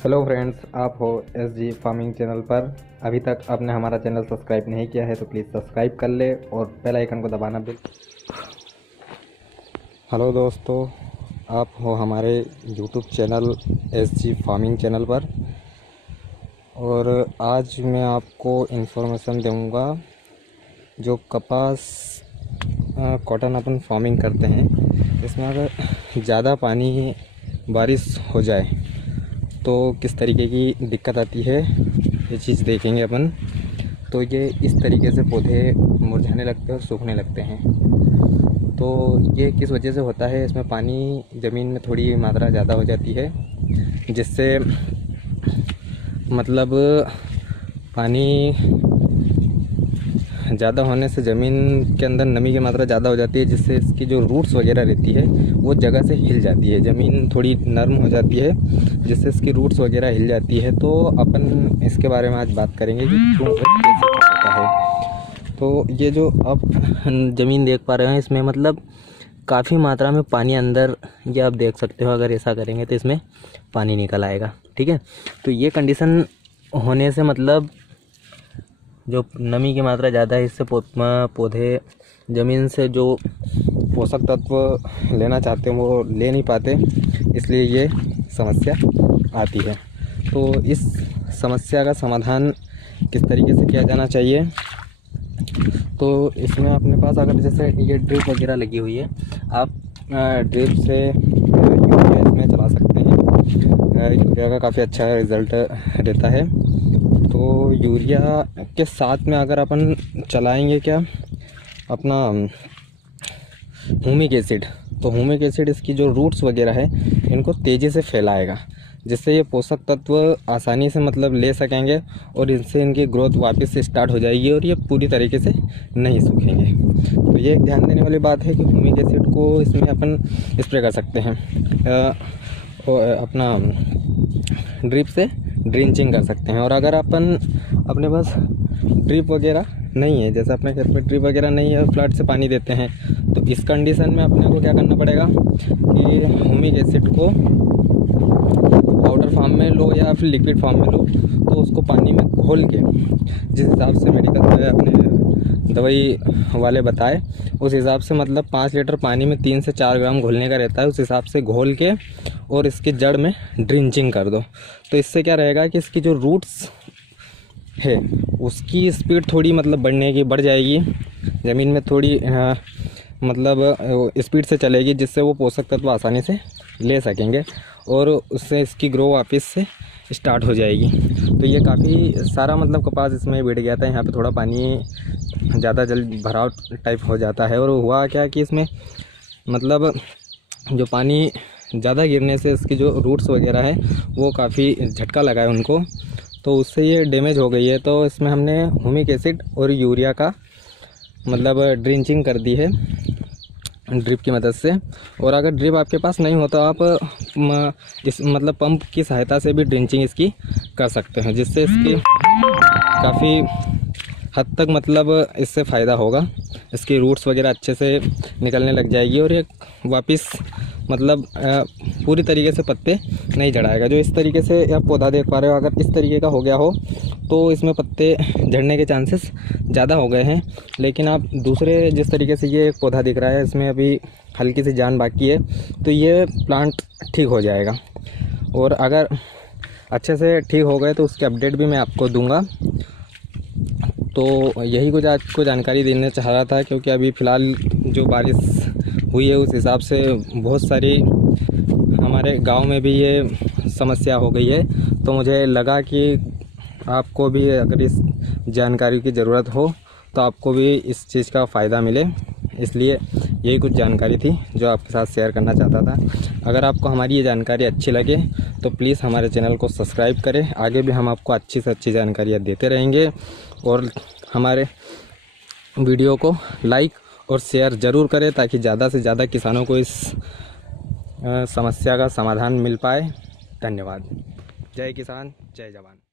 Hello friends, आप हो SG farming channel पर। अभी तक आपने हमारा चैनल सब्सक्राइब नहीं किया है तो प्लीज़ सब्सक्राइब कर ले और बेल आइकन को दबाना भी। हेलो दोस्तों, आप हो हमारे YouTube channel SG farming channel पर और आज मैं आपको इन्फॉर्मेशन दूंगा जो कपास कॉटन अपन फार्मिंग करते हैं, इसमें अगर ज़्यादा पानी बारिश हो जाए तो किस तरीके की दिक्कत आती है, ये चीज़ देखेंगे अपन। तो ये इस तरीके से पौधे मुरझाने लगते हैं और सूखने लगते हैं। तो ये किस वजह से होता है, इसमें पानी ज़मीन में थोड़ी मात्रा ज़्यादा हो जाती है, जिससे मतलब पानी ज़्यादा होने से ज़मीन के अंदर नमी की मात्रा ज़्यादा हो जाती है, जिससे इसकी जो रूट्स वगैरह रहती है वो जगह से हिल जाती है, ज़मीन थोड़ी नरम हो जाती है जिससे इसकी रूट्स वगैरह हिल जाती है। तो अपन इसके बारे में आज बात करेंगे कि क्यों और कैसे होता है। तो ये जो आप ज़मीन देख पा रहे हैं, इसमें मतलब काफ़ी मात्रा में पानी अंदर, ये आप देख सकते हो। अगर ऐसा करेंगे तो इसमें पानी निकल आएगा, ठीक है। तो ये कंडीशन होने से मतलब जो नमी की मात्रा ज़्यादा है, इससे पौधे ज़मीन से जो पोषक तत्व लेना चाहते हैं वो ले नहीं पाते, इसलिए ये समस्या आती है। तो इस समस्या का समाधान किस तरीके से किया जाना चाहिए, तो इसमें अपने पास अगर जैसे ये ड्रिप वगैरह लगी हुई है, आप ड्रिप से यूरिया इसमें चला सकते हैं। यूरिया का काफ़ी अच्छा रिज़ल्ट रहता है। तो यूरिया के साथ में अगर अपन चलाएंगे क्या अपना ह्यूमिक एसिड, तो ह्यूमिक एसिड इसकी जो रूट्स वगैरह है इनको तेज़ी से फैलाएगा, जिससे ये पोषक तत्व आसानी से मतलब ले सकेंगे और इनसे इनकी ग्रोथ वापस से स्टार्ट हो जाएगी और ये पूरी तरीके से नहीं सूखेंगे। तो ये एक ध्यान देने वाली बात है कि ह्यूमिक एसिड को इसमें अपन स्प्रे कर सकते हैं, अपना ड्रिप से ड्रिंचिंग कर सकते हैं। और अगर अपन अपने पास ड्रिप वगैरह नहीं है, जैसे अपने घर में ड्रिप वगैरह नहीं है, फ्लड से पानी देते हैं, तो इस कंडीशन में अपने को क्या करना पड़ेगा कि ह्यूमिक एसिड को पाउडर फॉर्म में लो या फिर लिक्विड फॉर्म में लो, तो उसको पानी में घोल के, जिस हिसाब से मेडिकल में अपने दवाई वाले बताए उस हिसाब से, मतलब 5 लीटर पानी में 3 से 4 ग्राम घोलने का रहता है, उस हिसाब से घोल के और इसकी जड़ में ड्रिंचिंग कर दो। तो इससे क्या रहेगा कि इसकी जो रूट्स है उसकी स्पीड थोड़ी मतलब बढ़ जाएगी, ज़मीन में थोड़ी मतलब स्पीड से चलेगी, जिससे वो पोषक तत्व आसानी से ले सकेंगे और उससे इसकी ग्रो वापस से स्टार्ट हो जाएगी। तो ये काफ़ी सारा मतलब कपास इसमें बैठ गया था, यहाँ पे थोड़ा पानी ज़्यादा जल्द भराव टाइप हो जाता है। और हुआ क्या कि इसमें मतलब जो पानी ज़्यादा गिरने से इसकी जो रूट्स वगैरह है वो काफ़ी झटका लगा है उनको, तो उससे ये डैमेज हो गई है। तो इसमें हमने ह्यूमिक एसिड और यूरिया का मतलब ड्रिंचिंग कर दी है ड्रिप की मदद से। और अगर ड्रिप आपके पास नहीं हो तो आप इस मतलब पंप की सहायता से भी ड्रिंचिंग इसकी कर सकते हैं, जिससे इसकी काफ़ी हद तक मतलब इससे फ़ायदा होगा। इसकी रूट्स वगैरह अच्छे से निकलने लग जाएगी और ये वापस मतलब पूरी तरीके से पत्ते नहीं झड़ाएगा। जो इस तरीके से आप पौधा देख पा रहे हो, अगर इस तरीके का हो गया हो तो इसमें पत्ते झड़ने के चांसेस ज़्यादा हो गए हैं। लेकिन आप दूसरे जिस तरीके से ये एक पौधा दिख रहा है, इसमें अभी हल्की सी जान बाकी है, तो ये प्लांट ठीक हो जाएगा। और अगर अच्छे से ठीक हो गए तो उसकी अपडेट भी मैं आपको दूंगा। तो यही कुछ आज को जानकारी देना चाह रहा था, क्योंकि अभी फ़िलहाल जो बारिश हुई है उस हिसाब से बहुत सारी हमारे गांव में भी ये समस्या हो गई है। तो मुझे लगा कि आपको भी अगर इस जानकारी की ज़रूरत हो तो आपको भी इस चीज़ का फ़ायदा मिले, इसलिए यही कुछ जानकारी थी जो आपके साथ शेयर करना चाहता था। अगर आपको हमारी ये जानकारी अच्छी लगे तो प्लीज़ हमारे चैनल को सब्सक्राइब करें। आगे भी हम आपको अच्छी से अच्छी जानकारियाँ देते रहेंगे और हमारे वीडियो को लाइक और शेयर ज़रूर करें, ताकि ज़्यादा से ज़्यादा किसानों को इस समस्या का समाधान मिल पाए। धन्यवाद। जय किसान, जय जवान।